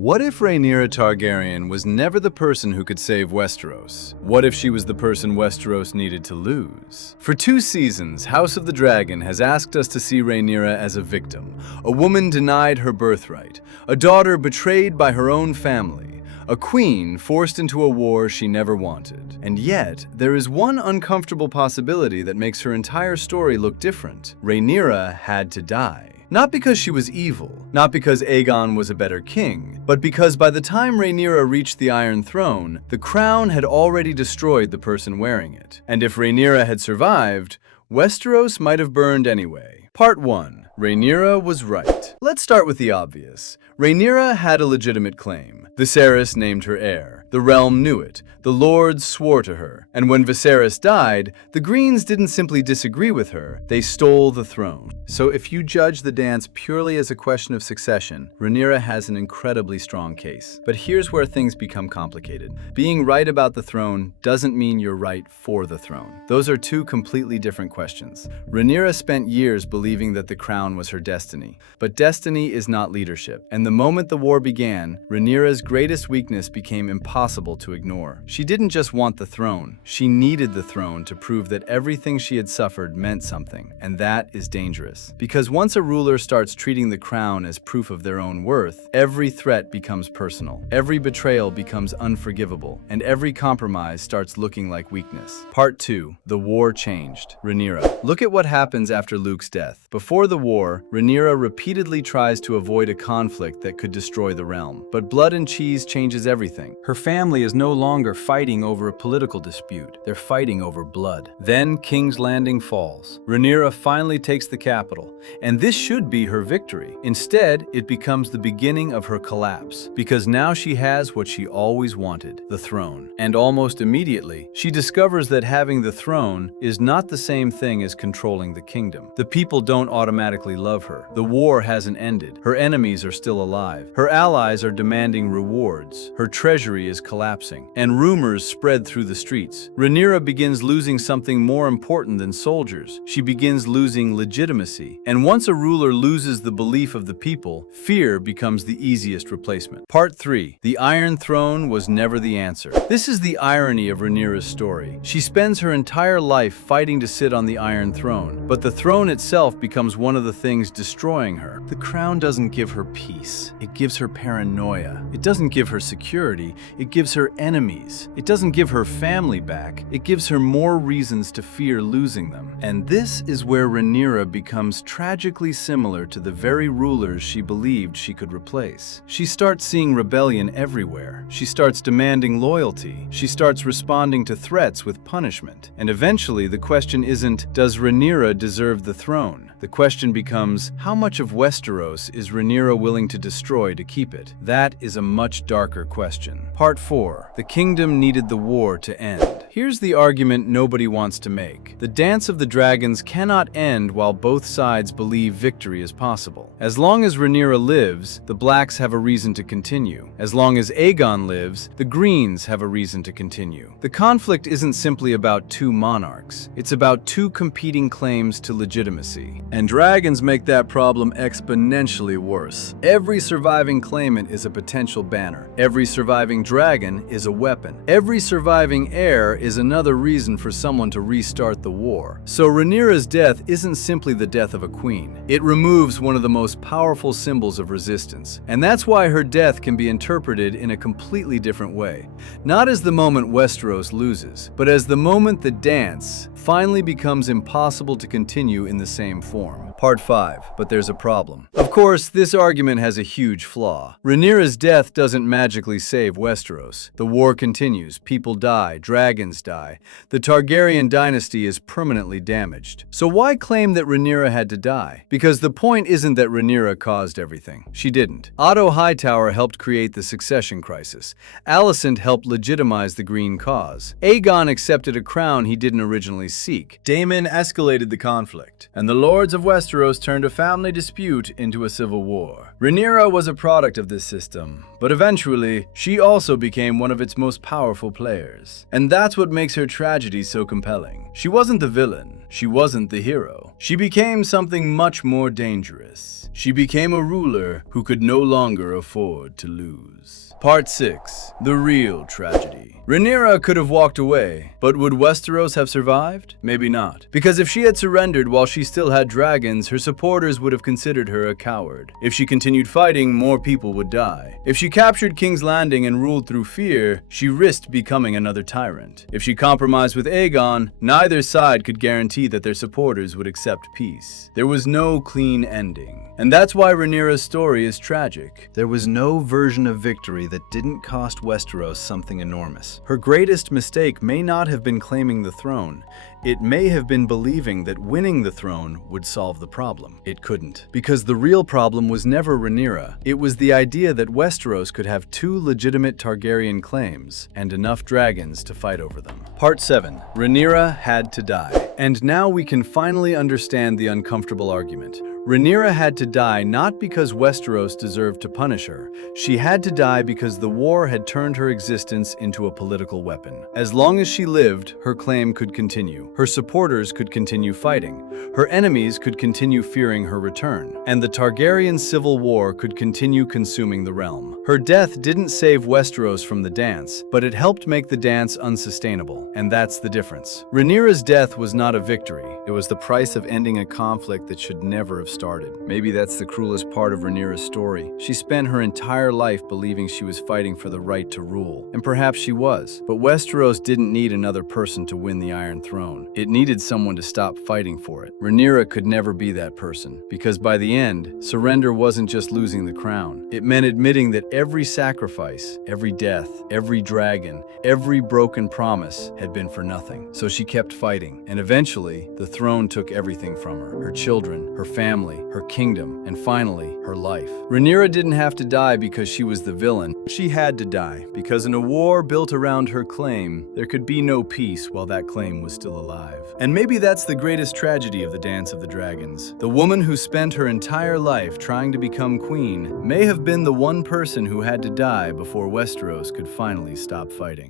What if Rhaenyra Targaryen was never the person who could save Westeros? What if she was the person Westeros needed to lose? For 2 seasons, House of the Dragon has asked us to see Rhaenyra as a victim, a woman denied her birthright, a daughter betrayed by her own family, a queen forced into a war she never wanted. And yet, there is one uncomfortable possibility that makes her entire story look different. Rhaenyra had to die. Not because she was evil, not because Aegon was a better king, but because by the time Rhaenyra reached the Iron Throne, the crown had already destroyed the person wearing it. And if Rhaenyra had survived, Westeros might have burned anyway. Part 1. Rhaenyra was right. Let's start with the obvious. Rhaenyra had a legitimate claim. Viserys named her heir. The realm knew it. The lords swore to her. And when Viserys died, the Greens didn't simply disagree with her, they stole the throne. So if you judge the dance purely as a question of succession, Rhaenyra has an incredibly strong case. But here's where things become complicated. Being right about the throne doesn't mean you're right for the throne. Those are 2 completely different questions. Rhaenyra spent years believing that the crown was her destiny. But destiny is not leadership. And the moment the war began, Rhaenyra's greatest weakness became impossible to ignore. She didn't just want the throne. She needed the throne to prove that everything she had suffered meant something. And that is dangerous. Because once a ruler starts treating the crown as proof of their own worth, every threat becomes personal. Every betrayal becomes unforgivable. And every compromise starts looking like weakness. Part 2. The war changed. Rhaenyra. Look at what happens after Luke's death. Before the war, Rhaenyra repeatedly tries to avoid a conflict that could destroy the realm. But blood and cheese changes everything. Her family is no longer fighting over a political dispute. They're fighting over blood. Then King's Landing falls. Rhaenyra finally takes the capital, and this should be her victory. Instead, it becomes the beginning of her collapse, because now she has what she always wanted, the throne. And almost immediately, she discovers that having the throne is not the same thing as controlling the kingdom. The people don't automatically love her. The war hasn't ended. Her enemies are still alive. Her allies are demanding rewards. Her treasury is collapsing, and rumors spread through the streets. Rhaenyra begins losing something more important than soldiers. She begins losing legitimacy. And once a ruler loses the belief of the people, fear becomes the easiest replacement. Part 3. The Iron Throne was never the answer. This is the irony of Rhaenyra's story. She spends her entire life fighting to sit on the Iron Throne, but the throne itself becomes one of the things destroying her. The crown doesn't give her peace. It gives her paranoia. It doesn't give her security. It gives her enemies. It doesn't give her family back. It gives her more reasons to fear losing them. And this is where Rhaenyra becomes tragically similar to the very rulers she believed she could replace. She starts seeing rebellion everywhere. She starts demanding loyalty. She starts responding to threats with punishment. And eventually the question isn't, does Rhaenyra deserve the throne? The question becomes, how much of Westeros is Rhaenyra willing to destroy to keep it? That is a much darker question. Part 4. The kingdom needed the war to end. Here's the argument nobody wants to make. The Dance of the Dragons cannot end while both sides believe victory is possible. As long as Rhaenyra lives, the Blacks have a reason to continue. As long as Aegon lives, the Greens have a reason to continue. The conflict isn't simply about 2 monarchs. It's about 2 competing claims to legitimacy. And dragons make that problem exponentially worse. Every surviving claimant is a potential banner. Every surviving dragon is a weapon. Every surviving heir is another reason for someone to restart the war. So Rhaenyra's death isn't simply the death of a queen. It removes one of the most powerful symbols of resistance. And that's why her death can be interpreted in a completely different way. Not as the moment Westeros loses, but as the moment the dance finally becomes impossible to continue in the same form. Part 5. But there's a problem. Of course, this argument has a huge flaw. Rhaenyra's death doesn't magically save Westeros. The war continues, people die, dragons die. The Targaryen dynasty is permanently damaged. So why claim that Rhaenyra had to die? Because the point isn't that Rhaenyra caused everything. She didn't. Otto Hightower helped create the succession crisis. Alicent helped legitimize the Green cause. Aegon accepted a crown he didn't originally seek. Daemon escalated the conflict. And the lords of Westeros turned a family dispute into a civil war. Rhaenyra was a product of this system, but eventually, she also became one of its most powerful players. And that's what makes her tragedy so compelling. She wasn't the villain. She wasn't the hero. She became something much more dangerous. She became a ruler who could no longer afford to lose. Part 6. The real tragedy. Rhaenyra could have walked away, but would Westeros have survived? Maybe not. Because if she had surrendered while she still had dragons, her supporters would have considered her a coward. If she continued fighting, more people would die. If she captured King's Landing and ruled through fear, she risked becoming another tyrant. If she compromised with Aegon, neither side could guarantee that their supporters would accept peace. There was no clean ending. And that's why Rhaenyra's story is tragic. There was no version of victory that didn't cost Westeros something enormous. Her greatest mistake may not have been claiming the throne. It may have been believing that winning the throne would solve the problem. It couldn't. Because the real problem was never Rhaenyra. It was the idea that Westeros could have 2 legitimate Targaryen claims and enough dragons to fight over them. Part 7. Rhaenyra had to die. And now we can finally understand the uncomfortable argument. Rhaenyra had to die not because Westeros deserved to punish her. She had to die because the war had turned her existence into a political weapon. As long as she lived, her claim could continue. Her supporters could continue fighting. Her enemies could continue fearing her return. And the Targaryen civil war could continue consuming the realm. Her death didn't save Westeros from the dance, but it helped make the dance unsustainable. And that's the difference. Rhaenyra's death was not a victory. It was the price of ending a conflict that should never have started. Maybe that's the cruelest part of Rhaenyra's story. She spent her entire life believing she was fighting for the right to rule. And perhaps she was. But Westeros didn't need another person to win the Iron Throne. It needed someone to stop fighting for it. Rhaenyra could never be that person. Because by the end, surrender wasn't just losing the crown. It meant admitting that every sacrifice, every death, every dragon, every broken promise had been for nothing. So she kept fighting. And eventually, the throne took everything from her. Her children, her family, her kingdom, and finally, her life. Rhaenyra didn't have to die because she was the villain. She had to die because in a war built around her claim, there could be no peace while that claim was still alive. And maybe that's the greatest tragedy of the Dance of the Dragons. The woman who spent her entire life trying to become queen may have been the one person who had to die before Westeros could finally stop fighting.